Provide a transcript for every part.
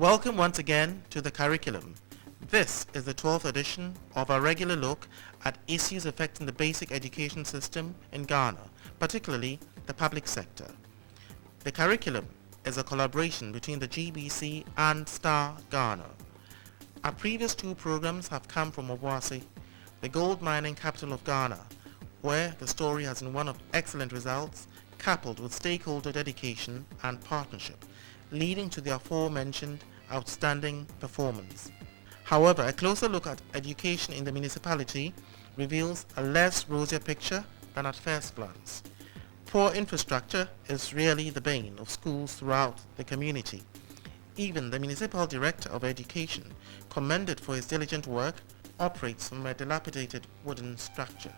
Welcome once again to the curriculum. This is the 12th edition of our regular look at issues affecting the basic education system in Ghana, particularly the public sector. The curriculum is a collaboration between the GBC and S.T.A.R Ghana. Our previous two programs have come from Obuasi, the gold mining capital of Ghana, where the story has been one of excellent results coupled with stakeholder dedication and partnership, leading to the aforementioned outstanding performance. However, a closer look at education in the municipality reveals a less rosier picture than at first glance. Poor infrastructure is really the bane of schools throughout the community. Even the municipal director of education, commended for his diligent work, operates from a dilapidated wooden structure.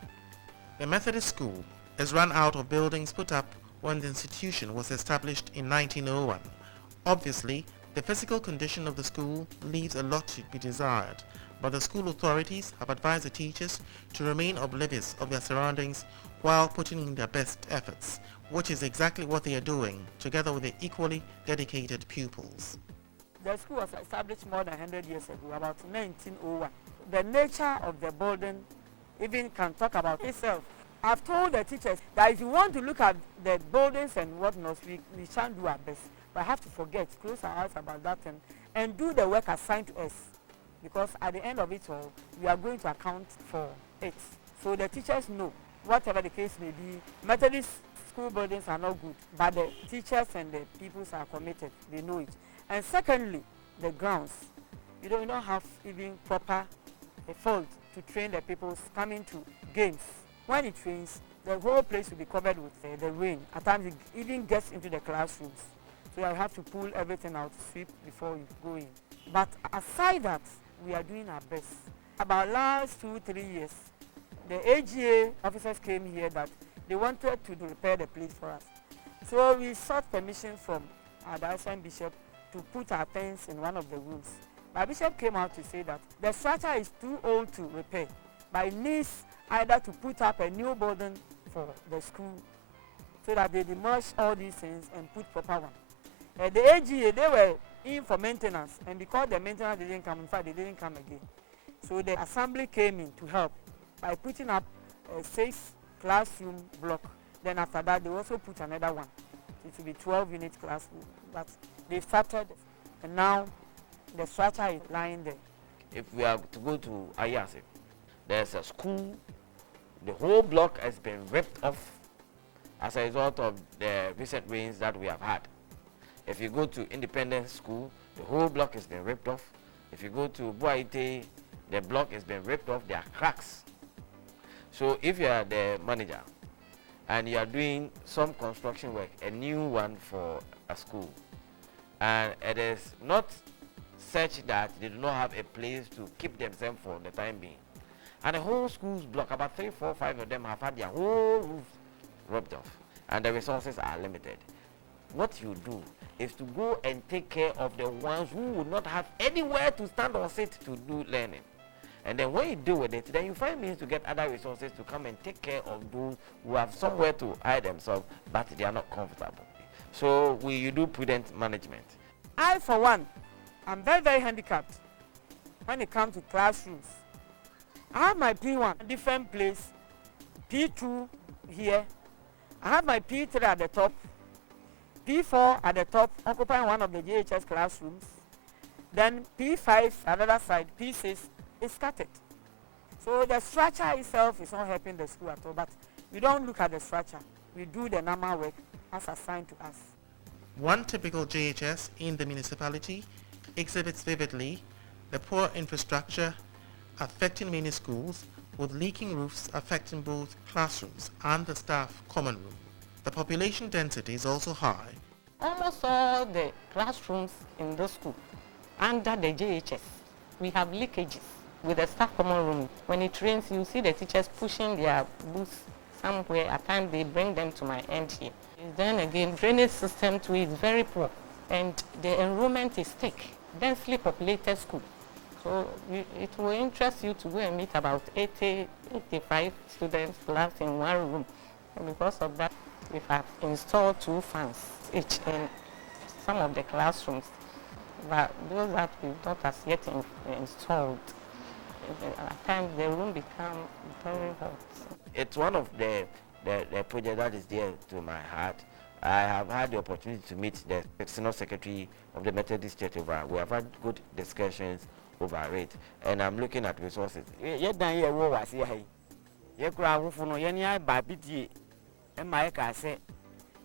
The Methodist school is run out of buildings put up when the institution was established in 1901. Obviously, the physical condition of the school leaves a lot to be desired, but the school authorities have advised the teachers to remain oblivious of their surroundings while putting in their best efforts, which is exactly what they are doing, together with the equally dedicated pupils. The school was established more than 100 years ago, about 1901. The nature of the building even can talk about itself. I've told the teachers that if you want to look at the buildings and whatnot, we shan't do our best. But I have to forget, close our eyes about that and do the work assigned to us. Because at the end of it all, we are going to account for it. So the teachers know, whatever the case may be, Methodist school buildings are not good, but the teachers and the pupils are committed. They know it. And secondly, the grounds. You don't have even proper field to train the people coming to games. When it rains, the whole place will be covered with the rain. At times it even gets into the classrooms. So I have to pull everything out, sweep before you go in. But aside that, we are doing our best. About last 2-3 years, the AGA officers came here that they wanted to repair the place for us. So we sought permission from our Diocese Bishop to put our tents in one of the rooms. My bishop came out to say that the structure is too old to repair, but it needs either to put up a new building for the school so that they demolish all these things and put proper one. The AGA, they were in for maintenance, and because the maintenance didn't come, in fact, they didn't come again. So the assembly came in to help by putting up a 6 classroom block. Then after that, they also put another one. It will be 12-unit classroom. But they started, and now the structure is lying there. If we are to go to Ayase, there's a school. The whole block has been ripped off as a result of the recent rains that we have had. If you go to Independence School, the whole block has been ripped off. If you go to Buaite, the block has been ripped off. There are cracks. So if you are the manager and you are doing some construction work, a new one for a school, and it is not such that they do not have a place to keep themselves for the time being, and the whole school's block, about 3, 4, 5 of them have had their whole roof ripped off, and the resources are limited. What you do is to go and take care of the ones who would not have anywhere to stand or sit to do learning. And then when you deal with it, then you find means to get other resources to come and take care of those who have somewhere to hide themselves, but they are not comfortable. So you do prudent management. I, for one, am very, very handicapped when it comes to classrooms. I have my P1 different place, P2 here. I have my P3 at the top, P4 at the top, occupying one of the JHS classrooms. Then P5, another side, P6 is scattered. So the structure itself is not helping the school at all, but we don't look at the structure. We do the normal work as assigned to us. One typical JHS in the municipality exhibits vividly the poor infrastructure affecting many schools, with leaking roofs affecting both classrooms and the staff common room. The population density is also high. Almost all the classrooms in the school under the JHS, we have leakages with the staff common room. When it rains, you see the teachers pushing their boots somewhere. At times they bring them to my end here. Then again, drainage system too is very poor, and the enrollment is thick, densely populated school. So it will interest you to go and meet about 80, 85 students plus in one room. And because of that, we have installed 2 fans each in some of the classrooms. but those that we've not as yet installed, at times the room become very hot. It's one of the project that is dear to my heart. I have had the opportunity to meet the Senior Secretary of the Methodist Church over. We have had good discussions over it, and I'm looking at resources. Yet done here, was here. You crowd for no any by pity, and my car say,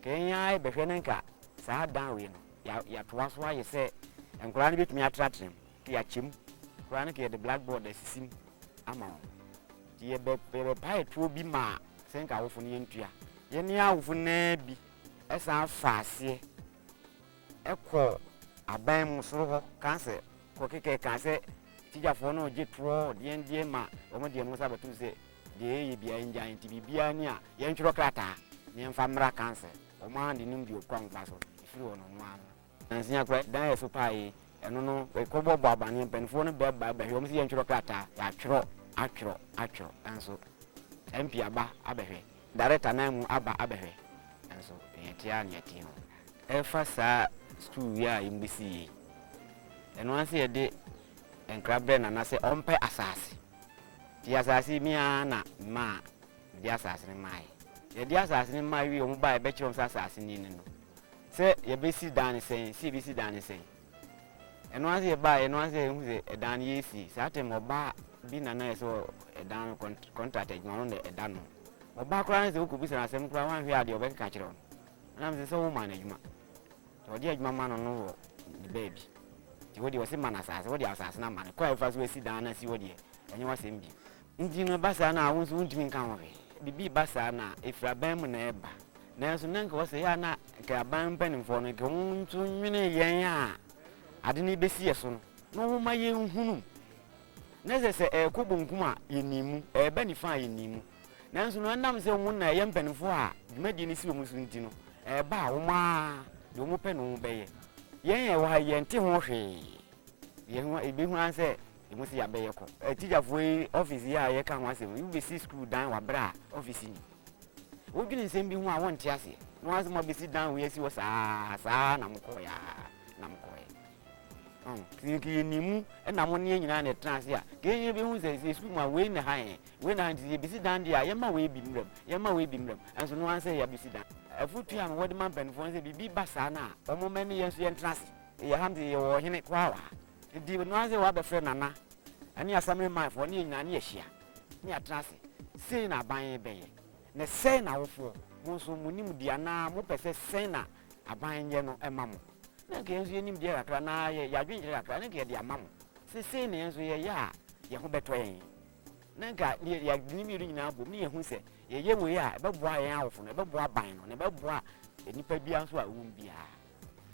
can I be Fenenka? Sat down with ya twice why you say, and granted with me attract him. Kiachim, granted the blackboard, the sim amount. Ye be pie to be ma, sink out for the entry. Yenny out for nebby. As I fast, a call, a bam so cancer, coquet cancer, teacher for no jet raw, the Indian ma, or my dear Mosaba to say, the be a giant to be near, Yantrocrata, near Famra cancer, or man the name of Kong Castle, if you on one. And see a great die so pie, and no, a cobo bob and penphone bed by Homes Yantrocrata, acro, and so MP Abba Abbey, director name Abba Abbey. So Efasa school ya MBC and once a day and crab and I say umpe assassin. The assassin me na ma the assassin my the assassin my we buy a betcha of assassin in say your basic down saying CBC down saying and once you buy and once a down ye see certain or bar being a nice or a down contracted on the dano. Or background is the could be some crown here at your back catcher on. And I'm so management. So, dear mamma, no, the baby. What you was a man assassin, what you assassin, man, quite fast we sit down and see what you and you was in view. Indeed, Bassana was won't come away. The bee Bassana, if a bam neighbor. Nancy Nank was a yana, a bam penny for a going to many ya. I didn't be see a son. No, my young hum. Necessary a kubum kuma in Nimu, a benefit in Nimu. Nancy, no one say one a young penny for her. You made any see Musintino. A bow, ma, the open obey. Yea, why yanty horsey. Young a big one said, you must see a bayo. A teacher of way office, ya, you can once you be see school down or bra office. What can you send me who I want chassis? Once more be sit down, we see was Namcoya. Nimu and I'm only in a transia. Can you be who says my way in the high? When I be sit down there, Yama way beam them, Yama way beam them, and so no one say I be sit down. A foot to what man pen for the be Bassana, or many years and trust. You have the or in a quawa. It did not say what a friend Anna, and you are some mind for near Nania. Near trust, saying I buy a bay. Ne say now for Monso Munim Diana, Mopes Sena, a buying yellow and mamma. No games you need dear Crana, ya drink a get your mamma. Say, saying, we are ya, Yahobe twain. Nanka, near your glimmering now, but me who say, ye we are, but why out from a boy buying on a boy, and if I be answer, won't be.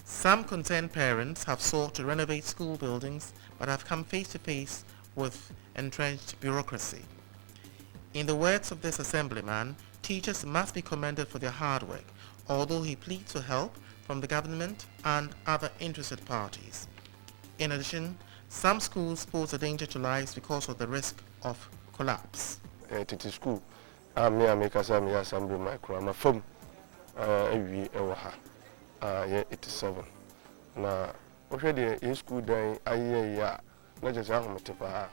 Some concerned parents have sought to renovate school buildings but have come face to face with entrenched bureaucracy. In the words of this assemblyman, teachers must be commended for their hard work, although he pleads for help from the government and other interested parties. In addition, some schools pose a danger to lives because of the risk of collapse. Titi school, me make us me assembly micro. I'm a firm. We ewa 87. Na already in school day aye ya. Na just ahom tepa.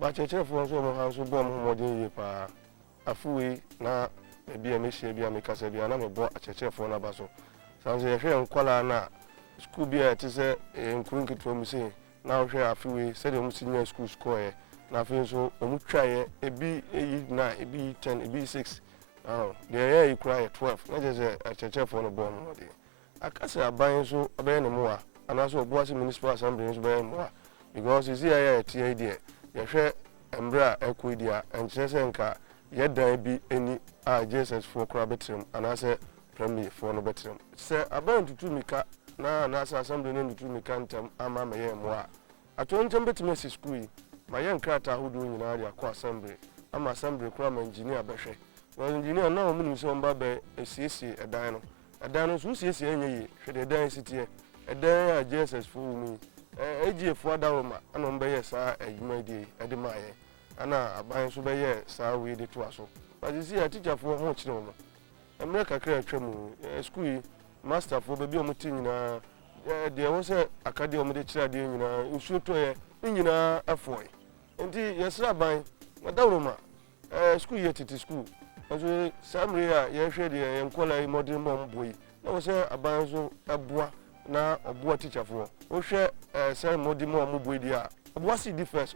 Ba cheche for so mo han so bom mo modin ye pa. Afuwe na ebi emehie bi amekasa bi na me bo cheche for na ba so. Sanse ye hwe nkwala na school bi a ti se nkurunkitu mu se na hwe afuwe se de mu senior school score na afi so omu twaye ebi 9 ebi 10 ebi 6 the year you cry 12 na je cheche for no bo mo de akase aban so obey ne mo a ana so Obuasi municipal assembly so be mo a because you see here ti here ye hwe embra ekodia enchese nka ye dan bi eni a Jesus for kra betrem ana se premier for no betrem se aban tutu mika na assembly no tutu mika ntam ama me ye mo a atontom betime si school ma ye nkrata hodo nyina ya kwa assembly ama assembly kra ma engineer behwe no engineer na omu nimso mba be esiesi edan no so siesi enye hwede edan sitie edan a Jesus for mu AGF ada ma ana mba ye sa adwuma di edema ye ana aban so be ye sa we de to aso but you see a teacher for ho chire no America kra twam school master for be bi omuti nyina there was a academy of the child in Usuto, in Afoy. And yes, Rabbi, Madame, school yet at school. As we some real, yes, and call a modern mom boy. There was a banzo, a bois, na a bois teacher for. O share a modern mom boy, dear. Obuasi differs.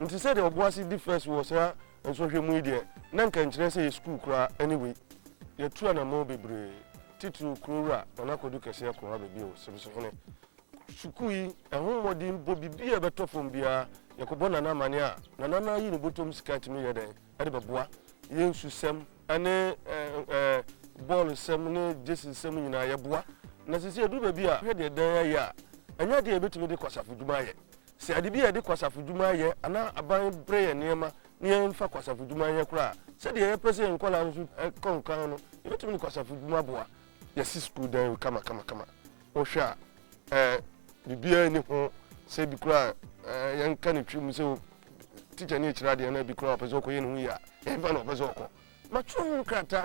And to say the Obuasi differs was her and social media. None can say school cry anyway. You're true and a more baby. Titu Krura, and I could do Cassia Kura baby, so Sukui, a home modern Bobby be a better from Bia, Yakobona Mania, Nana, you bottom scat me a day, Edibabua, Yen Susem, and a ball semine, Jason Semina Yabua, Nazia do baby, I had a day, ya, and yet they bet me the cost of Dumaya. Say, I be a de cost of Dumaya, and now a buying prayer near Fakos of Dumaya cry. Said the president call out a concano, you bet me the cost of Dumabua. Yes, school then come. Osha, the beer in the home, say be cry, young canny trim so teacher nature and I be crop as okay in here, and one of us all. Matron can't tra.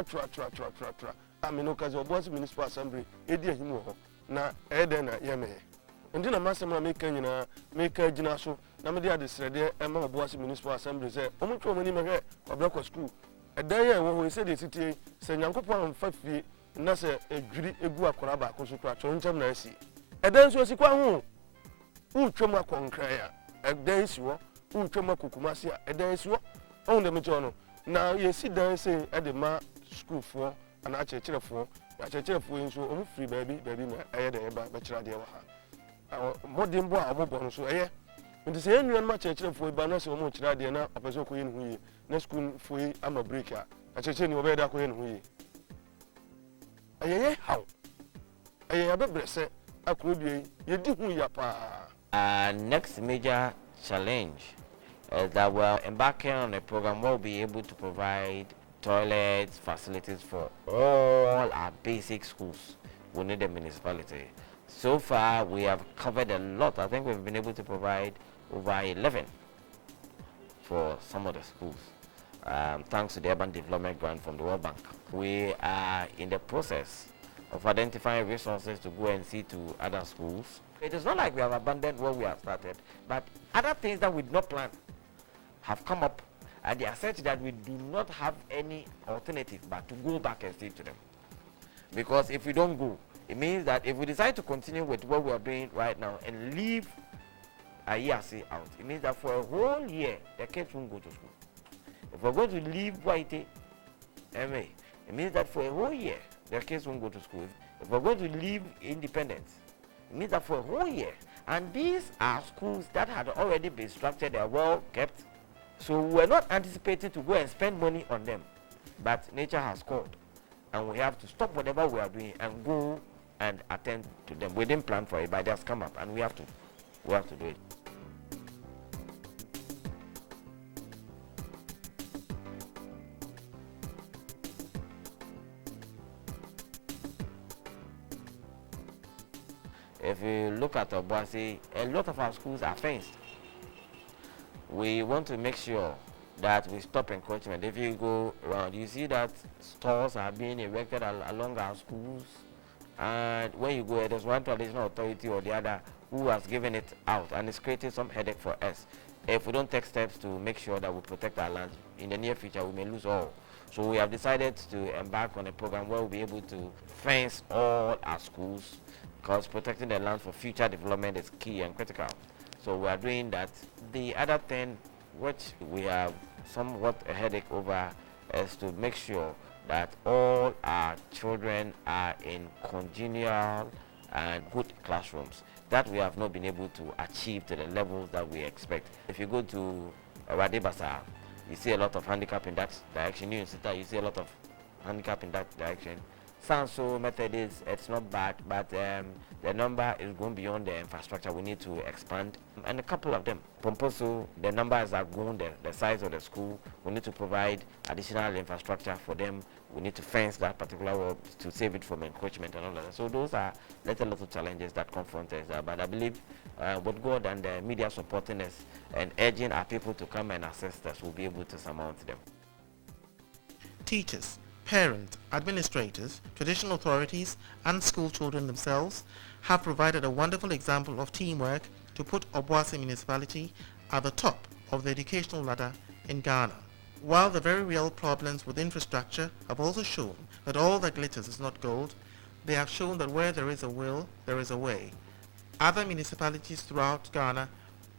I mean, no cause of was municipal assembly, Eddie Himo, na Edena Yame. And then a master make a ginaso, Namadia de Sede, and my boss municipal assembly said, almost so many or block of school. A day when we said the city, Saint Yanko 5 feet. Nasa ejuri egu akora ba ko so kwa choncham na asi edan so sikwa hu utwam akonkra ya edan siwo utwam akokumasi a edan siwo on dem cho no na yesi dan say e de ma school for ana achechirefo nso o free baby na eye den ba chira de wa ha modern bo a bobo no so eye nti se enu ma achechirefo ba na se o mo chira de na opeso ko yin hu yi na school fo yi ama break a acheche ni obe da ko yin hu yi ayeye how ayeye abebrese akrodi yedi hu ya pa. Next major challenge is that we're embarking on a program where we'll be able to provide toilets, facilities for all our basic schools within the municipality. So far, we have covered a lot. I think we've been able to provide over 11 for some of the schools, thanks to the Urban Development Grant from the World Bank. We are in the process of identifying resources to go and see to other schools. It is not like we have abandoned what we have started, but other things that we did not plan have come up, and they are such that we do not have any alternative but to go back and see to them. Because if we don't go, it means that if we decide to continue with what we are doing right now and leave a year out, it means that for a whole year, the kids won't go to school. If we're going to leave Whitey, it means that for a whole year, their kids won't go to school. If we're going to leave Independence, it means that for a whole year. And these are schools that had already been structured, they are well kept. So we're not anticipating to go and spend money on them. But nature has called. And we have to stop whatever we are doing and go and attend to them. We didn't plan for it, but it has come up and we have to do it. If you look at Obuasi, a lot of our schools are fenced. We want to make sure that we stop encroachment. If you go around, you see that stores are being erected along our schools. And when you go, there's one traditional authority or the other who has given it out, and it's creating some headache for us. If we don't take steps to make sure that we protect our land, in the near future we may lose all. So we have decided to embark on a program where we'll be able to fence all our schools, because protecting the land for future development is key and critical. So we are doing that. The other thing which we have somewhat a headache over is to make sure that all our children are in congenial and good classrooms. That we have not been able to achieve to the levels that we expect. If you go to Wadebasa, you see a lot of handicap in that direction. New in S.T.A.R, you see a lot of handicap in that direction. Sanso method is, it's not bad, but the number is going beyond the infrastructure. We need to expand, and a couple of them. Pomposo, the numbers are grown, the size of the school. We need to provide additional infrastructure for them. We need to fence that particular road to save it from encroachment and all that. So those are little challenges that confront us. But I believe with God and the media supporting us and urging our people to come and assist us, we'll be able to surmount them. Teachers, parents, administrators, traditional authorities, and school children themselves have provided a wonderful example of teamwork to put Obuasi municipality at the top of the educational ladder in Ghana. While the very real problems with infrastructure have also shown that all that glitters is not gold, they have shown that where there is a will, there is a way. Other municipalities throughout Ghana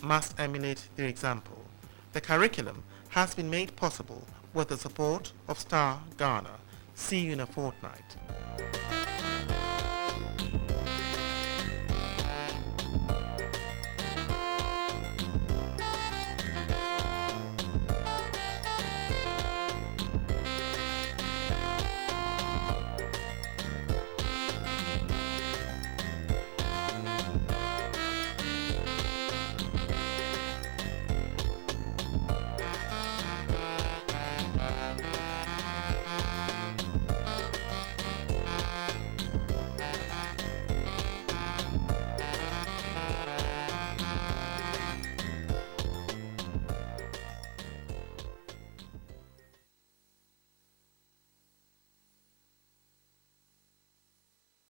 must emulate their example. The curriculum has been made possible with the support of S.T.A.R Ghana. See you in a fortnight.